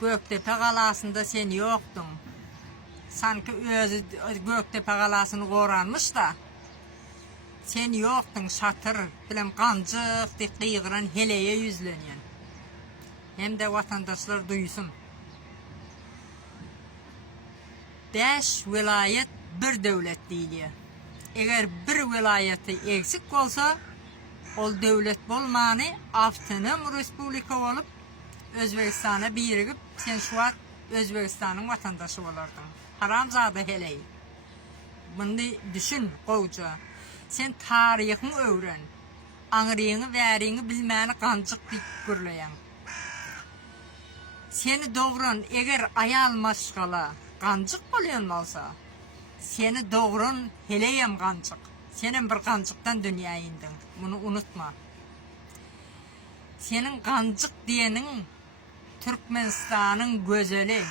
Göktepe kalasında sen yoktun. Sanki özü Göktepe kalasını koranmış da. Sen yoktun şatır, bilem kancık dik kıygıran heleye yüzleniyen. Hem de vatandaşlar duysun. Beş vilayet bir devlet değil. Eğer bir vilayeti eksik olsa, ol devlet bolmany avtonom respublika olup Özbekistana birigip sen şu an Özbekistan'ın vatandaşı bolardın. Haramzada heleyi. Bunu düşün kovuca. Sen tarihini öğren. Anriyini verini bilmeni kancık dik gürleyen. Seni doğuran eğer ayal maşgala kancık bolyan olsa seni doğuran heleyem kancık. Senin bir kancıktan dünyaya indin. Bunu unutma. Senin kancık diyenin Türkmenistan'ın gözeli,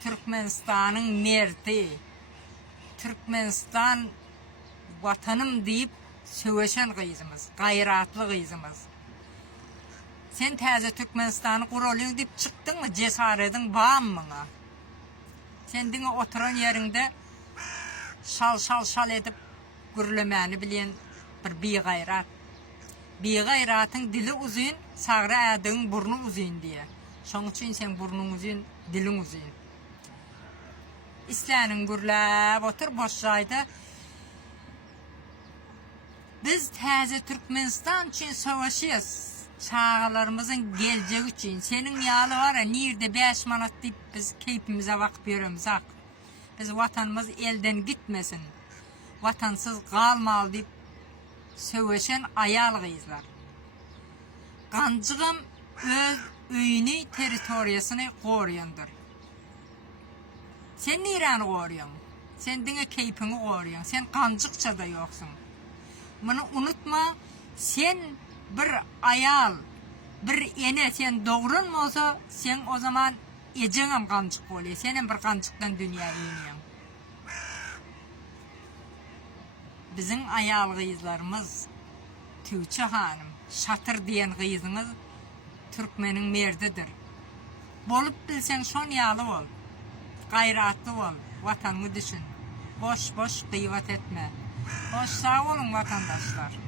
Türkmenistan'ın merdi, Türkmenistan vatanım deyip söveşen kızımız, gayratlı kızımız. Sen təzə Türkmenistan'ı kuralıyım deyip çıktın mı cesaretin var mı? Sen dine oturan yerinde şal şal şal edip gürlemeni bilen bir bir gayrat. Bir gayratın dili uzun, sağrı adın burnu uzun diye. Şoň üçin sen dilin uzun. İslänin gürläp otur boş. Biz täze Türkmenistan üçin savaşýas. Çağlarımızın gelecek için. Senin yağlı var ya nirde 5 manat deyip biz keyfimize bakıp yürüyoruz. hak. Biz vatanımız elden gitmesin. Vatansız kalmalı deyip söveşen ayal kızlar. Öz öyünü teritoriyasını koruyandır. Sen niranı koruyan? Sen dine keyfini koruyan. Sen kancıkça da yoksun. Bunu unutma. Sen bir ayal, bir ene sen doğrun olsa sen o zaman eceğim kancık oluyor. Senin bir kancıktan dünyaya iniyorsun. Bizim ayal kızlarımız Tüçe hanım, şatır diyen kızınız Türkmenin merdidir. Bolup bilsen şon yalı ol. Gayratlı ol. Vatanını düşün. Boş boş kıyvat etme. Boş sağ olun vatandaşlar.